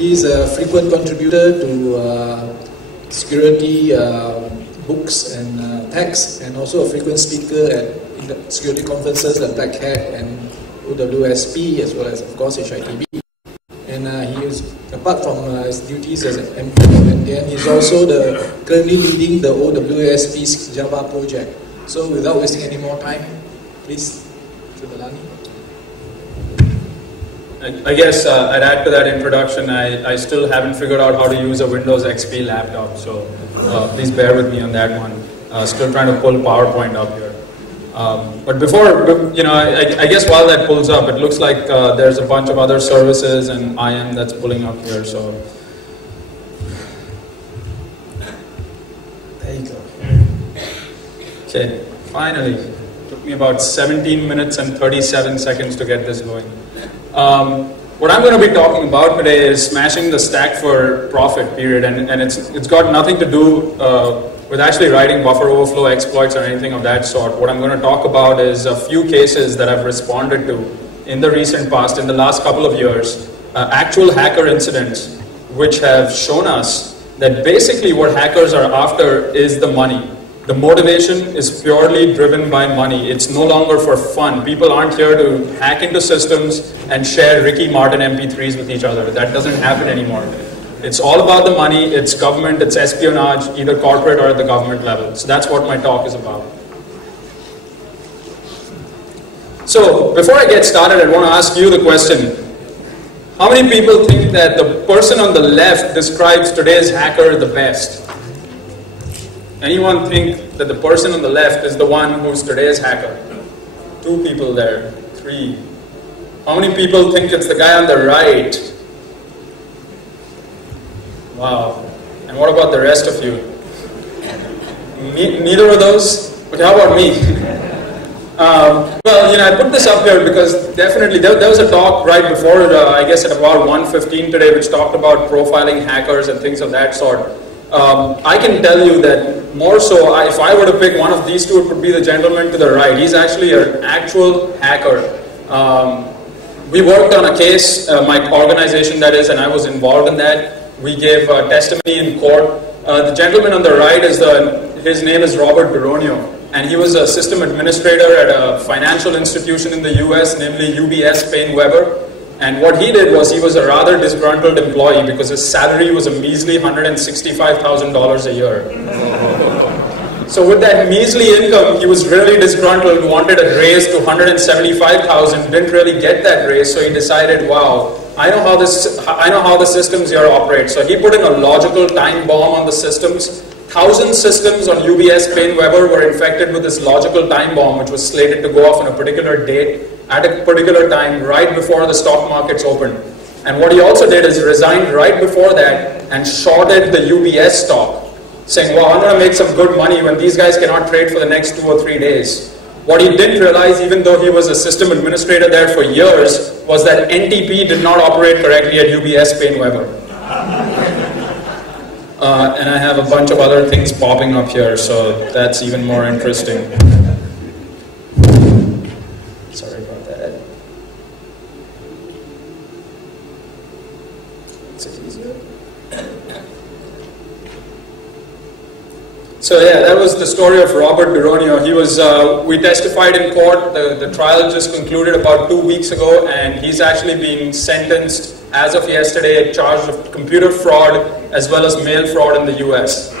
He's a frequent contributor to security books and texts, and also a frequent speaker at security conferences like Black Hat and OWSP, as well as, of course, HITB. And he is, apart from his duties as an MP, and then he's also currently leading the OWSP's Java project. So without wasting any more time, please, Subalani. I guess I'd add to that introduction, I still haven't figured out how to use a Windows XP laptop, so please bear with me on that one. Still trying to pull PowerPoint up here. But before, you know, I guess while that pulls up, it looks like there's a bunch of other services and IM that's pulling up here, so. There you go. Okay, finally. Took me about 17 minutes and 37 seconds to get this going. What I'm going to be talking about today is smashing the stack for profit period, and it's got nothing to do with actually writing buffer overflow exploits or anything of that sort. What I'm going to talk about is a few cases that I've responded to in the recent past, in the last couple of years, actual hacker incidents which have shown us that basically what hackers are after is the money. The motivation is purely driven by money. It's no longer for fun. People aren't here to hack into systems and share Ricky Martin MP3s with each other. That doesn't happen anymore. It's all about the money, it's government, it's espionage, either corporate or at the government level. So that's what my talk is about. So before I get started, I want to ask you the question. How many people think that the person on the left describes today's hacker the best? Anyone think that the person on the left is the one who's today's hacker? 2 people there, 3. How many people think it's the guy on the right? Wow. And what about the rest of you? Neither of those? Okay, how about me? Well, you know, I put this up here because definitely there was a talk right before, I guess at about 1:15 today, which talked about profiling hackers and things of that sort. I can tell you that more so, if I were to pick one of these two, it would be the gentleman to the right. He's actually an actual hacker. We worked on a case, my organization that is, and I was involved in that. We gave testimony in court. The gentleman on the right is his name is Robert Duronio, and he was a system administrator at a financial institution in the US, namely UBS Paine Webber. And what he did was he was a rather disgruntled employee because his salary was a measly $165,000 a year. So with that measly income, he was really disgruntled, wanted a raise to $175,000, didn't really get that raise, so he decided, wow, I know how the systems here operate. So he put in a logical time bomb on the systems. 1,000 systems on UBS Paine Webber were infected with this logical time bomb, which was slated to go off on a particular date at a particular time right before the stock markets opened. And what he also did is resigned right before that and shorted the UBS stock, saying, wow, I'm going to make some good money when these guys cannot trade for the next 2 or 3 days. What he didn't realize, even though he was a system administrator there for years, was that NTP did not operate correctly at UBS Paine Webber. And I have a bunch of other things popping up here, so that's even more interesting. Sorry about that. Is it easier? So yeah, that was the story of Robert Duronio. He was, we testified in court. The trial just concluded about 2 weeks ago, and he's actually being sentenced as of yesterday, charged of computer fraud as well as mail fraud in the US.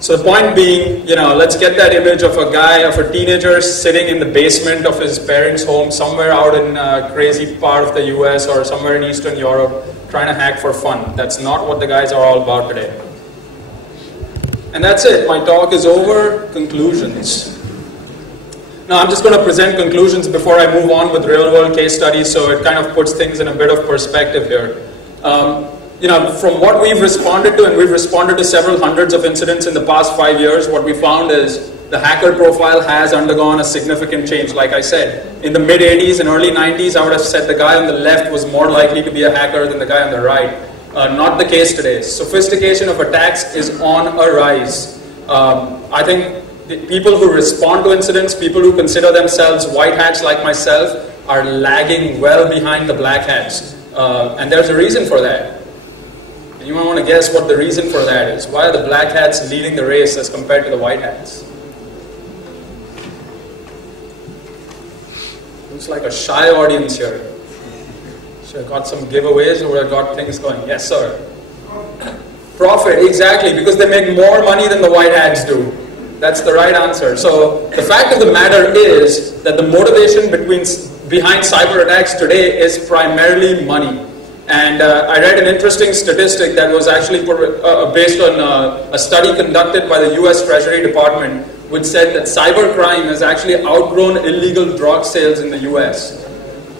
So the point being, you know, let's get that image of a teenager sitting in the basement of his parents' home somewhere out in a crazy part of the US or somewhere in Eastern Europe trying to hack for fun. That's not what the guys are all about today. And that's it. My talk is over. Conclusions. Now I'm just going to present conclusions before I move on with real-world case studies, so it kind of puts things in a bit of perspective here. You know, from what we've responded to, and we've responded to several hundreds of incidents in the past 5 years, what we found is the hacker profile has undergone a significant change. Like I said, in the mid-80s and early 90s, I would have said the guy on the left was more likely to be a hacker than the guy on the right. Not the case today. Sophistication of attacks is on a rise. I think people who respond to incidents, people who consider themselves white hats like myself, are lagging well behind the black hats. And there's a reason for that. And you might want to guess what the reason for that is. Why are the black hats leading the race as compared to the white hats? Looks like a shy audience here. So I got some giveaways or I got things going. Yes, sir. Profit, exactly, because they make more money than the white hats do. That's the right answer. So the fact of the matter is that the motivation behind cyber attacks today is primarily money. And I read an interesting statistic that was actually based on a study conducted by the US Treasury Department, which said that cybercrime has actually outgrown illegal drug sales in the US.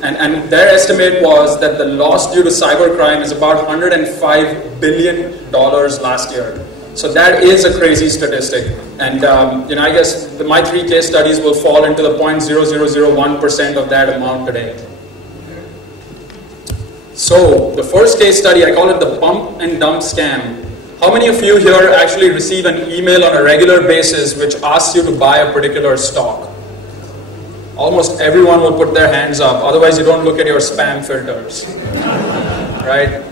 And their estimate was that the loss due to cybercrime is about $105 billion last year. So that is a crazy statistic. And I guess my 3 case studies will fall into the 0.0001% of that amount today. So the first case study, I call it the pump and dump scam. How many of you here actually receive an email on a regular basis which asks you to buy a particular stock? Almost everyone will put their hands up, otherwise you don't look at your spam filters, right?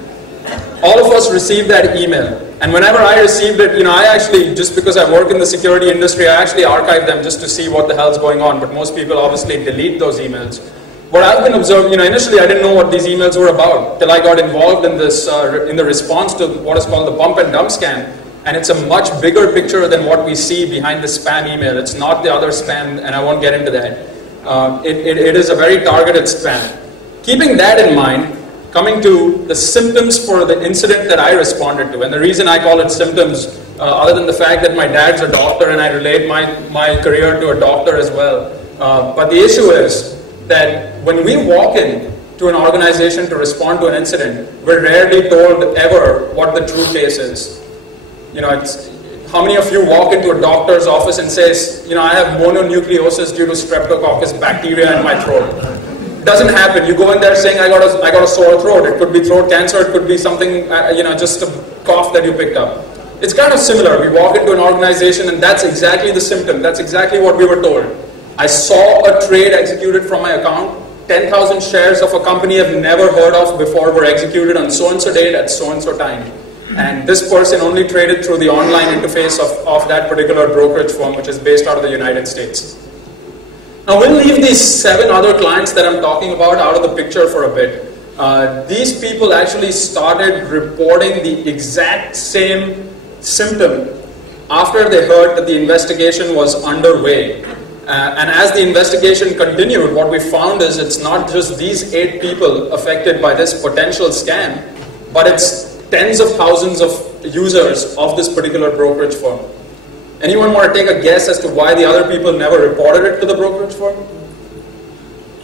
All of us receive that email, and whenever I received it, I actually, just because I work in the security industry, I actually archive them just to see what the hell's going on, but most people obviously delete those emails. What I've been observing, initially I didn't know what these emails were about, till I got involved in this, in the response to what is called the pump and dump scam. And it's a much bigger picture than what we see behind the spam email. It's not the other spam, and I won't get into that. It is a very targeted spam. Keeping that in mind, coming to the symptoms for the incident that I responded to, and the reason I call it symptoms, other than the fact that my dad's a doctor and I relate my career to a doctor as well. But the issue is that when we walk in to an organization to respond to an incident, we're rarely told ever what the true case is. How many of you walk into a doctor's office and says, I have mononucleosis due to streptococcus bacteria in my throat? It doesn't happen. You go in there saying, I got a sore throat. It could be throat cancer. It could be something, just a cough that you picked up. It's kind of similar. We walk into an organization and that's exactly the symptom. That's exactly what we were told. I saw a trade executed from my account. 10,000 shares of a company I've never heard of before were executed on so-and-so date at so-and-so time. And this person only traded through the online interface of that particular brokerage firm, which is based out of the United States. Now we'll leave these 7 other clients that I'm talking about out of the picture for a bit. These people actually started reporting the exact same symptom after they heard that the investigation was underway. And as the investigation continued, what we found is it's not just these 8 people affected by this potential scam, but it's tens of thousands of users of this particular brokerage firm. Anyone want to take a guess as to why the other people never reported it to the brokerage firm?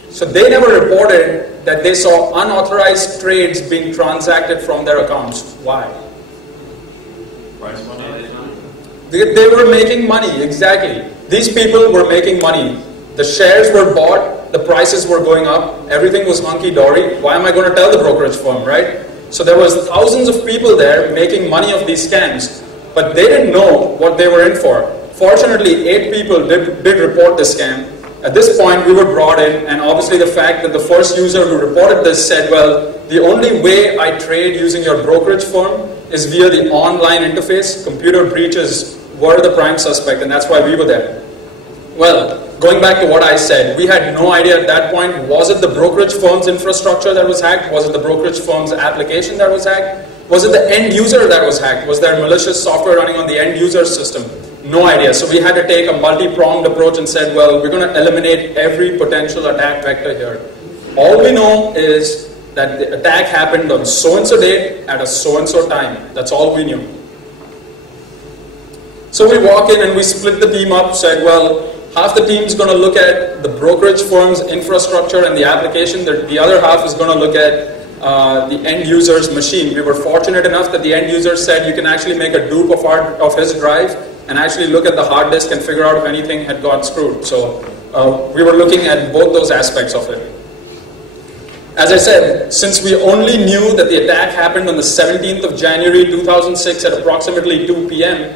So they never reported that they saw unauthorized trades being transacted from their accounts. Why? Price money. They were making money, exactly. These people were making money. The shares were bought, the prices were going up, everything was hunky-dory. Why am I going to tell the brokerage firm, right? So there was thousands of people there making money of these scams, but they didn't know what they were in for. Fortunately, 8 people did report this scam. At this point, we were brought in, and obviously the fact that the first user who reported this said, well, the only way I trade using your brokerage firm is via the online interface. Computer breaches were the prime suspect, and that's why we were there. Well, going back to what I said, we had no idea at that point, was it the brokerage firm's infrastructure that was hacked? Was it the brokerage firm's application that was hacked? Was it the end user that was hacked? Was there malicious software running on the end user system? No idea. So we had to take a multi-pronged approach and said, well, we're going to eliminate every potential attack vector here. All we know is that the attack happened on so-and-so date at a so-and-so time. That's all we knew. So we walk in and we split the team up, said, well, half the team is going to look at the brokerage firm's infrastructure and the application. The other half is going to look at the end user's machine. We were fortunate enough that the end user said you can actually make a dupe of his drive and actually look at the hard disk and figure out if anything had got screwed. So we were looking at both those aspects of it. As I said, since we only knew that the attack happened on the 17th of January 2006 at approximately 2 p.m.,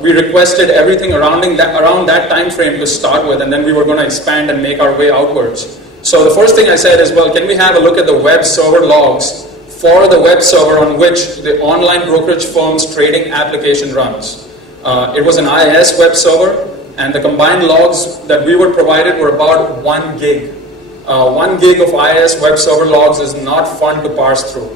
we requested everything around that time frame to start with, and then we were going to expand and make our way outwards. So the first thing I said is, well, can we have a look at the web server logs for the web server on which the online brokerage firm's trading application runs. It was an IIS web server, and the combined logs that we were provided were about 1 gig. 1 gig of IIS web server logs is not fun to parse through.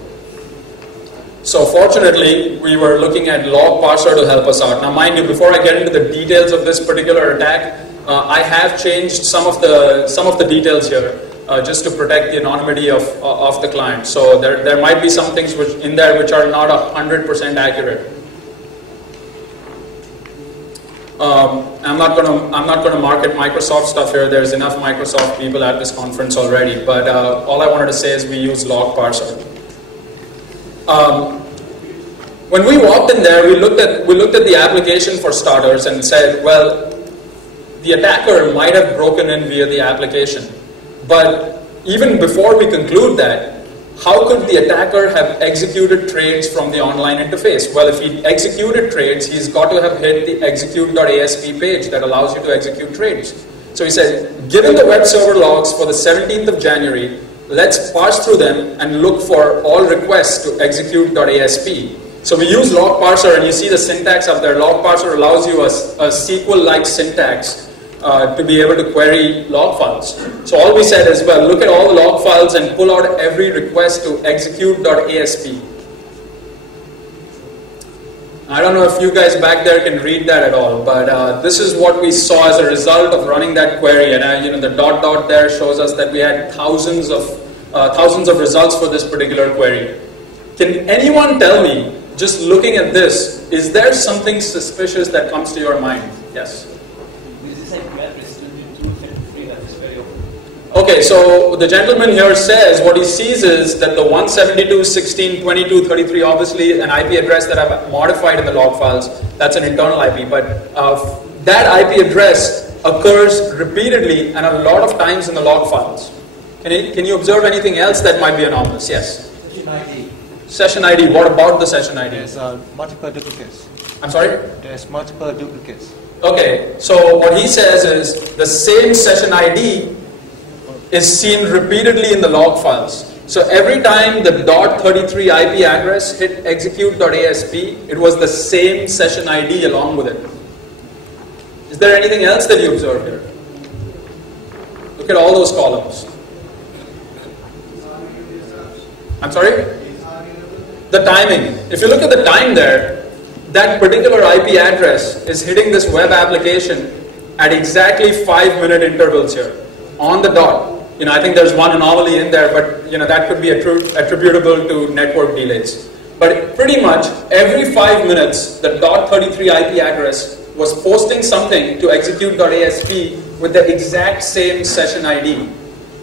So fortunately, we were looking at log parser to help us out. Now mind you, before I get into the details of this particular attack, I have changed some of the details here just to protect the anonymity of the client. So there might be some things in there which are not 100% accurate. I'm not going to market Microsoft stuff here. There's enough Microsoft people at this conference already. But all I wanted to say is we use log parser. When we walked in there, we looked at the application for starters and said, well, the attacker might have broken in via the application. But even before we conclude that, how could the attacker have executed trades from the online interface? Well, if he executed trades, he's got to have hit the execute.asp page that allows you to execute trades. So he said, given the web server logs for the 17th of January, let's parse through them and look for all requests to execute.asp. So we use log parser, and you see the syntax up there. Log parser allows you a SQL-like syntax to be able to query log files. So all we said is, well, look at all the log files and pull out every request to execute.asp. I don't know if you guys back there can read that at all, but this is what we saw as a result of running that query. And the dot there shows us that we had thousands of results for this particular query. Can anyone tell me, just looking at this, is there something suspicious that comes to your mind? Yes. Okay, so the gentleman here says what he sees is that the 172.16.22.33, obviously an IP address that I've modified in the log files, that's an internal IP, but that IP address occurs repeatedly and a lot of times in the log files. Can you observe anything else that might be anomalous? Yes? Session ID. Session ID, what about the session ID? There's multiple duplicates. I'm sorry? There's multiple duplicates. Okay, so what he says is the same session ID is seen repeatedly in the log files. So every time the .33 IP address hit execute.asp, it was the same session ID along with it. Is there anything else that you observed here? Look at all those columns. I'm sorry? The timing. If you look at the time there, that particular IP address is hitting this web application at exactly 5-minute intervals here, on the dot. I think there's one anomaly in there, but that could be attributable to network delays. But pretty much every 5 minutes, the .33 IP address was posting something to execute.asp with the exact same session ID.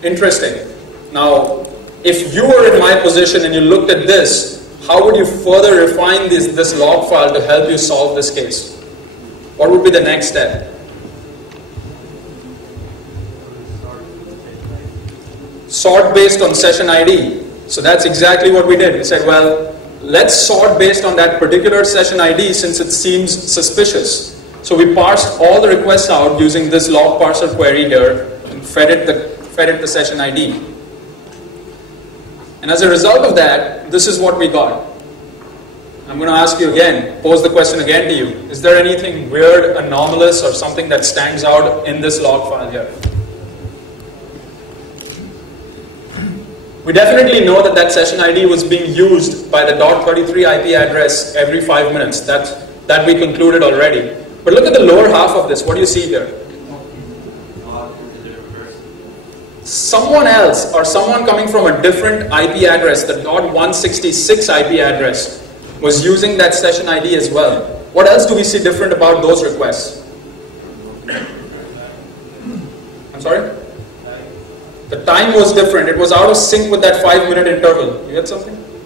Interesting. Now, if you were in my position and you looked at this, how would you further refine this log file to help you solve this case? What would be the next step? Sort based on session ID. So that's exactly what we did. We said, well, let's sort based on that particular session ID since it seems suspicious. So we parsed all the requests out using this log parser query here and fed it the session ID. And as a result of that, this is what we got. I'm going to ask you again, pose the question again to you. Is there anything weird, anomalous, or something that stands out in this log file here? We definitely know that session ID was being used by the .33 IP address every 5 minutes. That we concluded already. But look at the lower half of this. What do you see here? Someone else or someone coming from a different IP address, the .166 IP address, was using that session ID as well. What else do we see different about those requests? I'm sorry? The time was different. It was out of sync with that 5-minute interval. You had something? The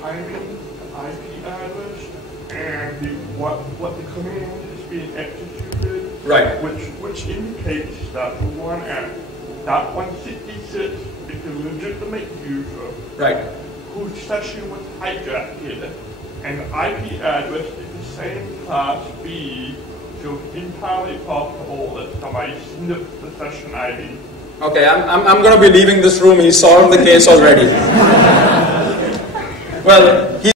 timing, the IP address, and what the command is being executed. Right. Which indicates that the one at .166 is a legitimate user. Right. Whose session was hijacked, and the IP address is the same class B, so it's entirely possible that somebody sniffed the session ID. Okay, I'm going to be leaving this room. He solved the case already. Well,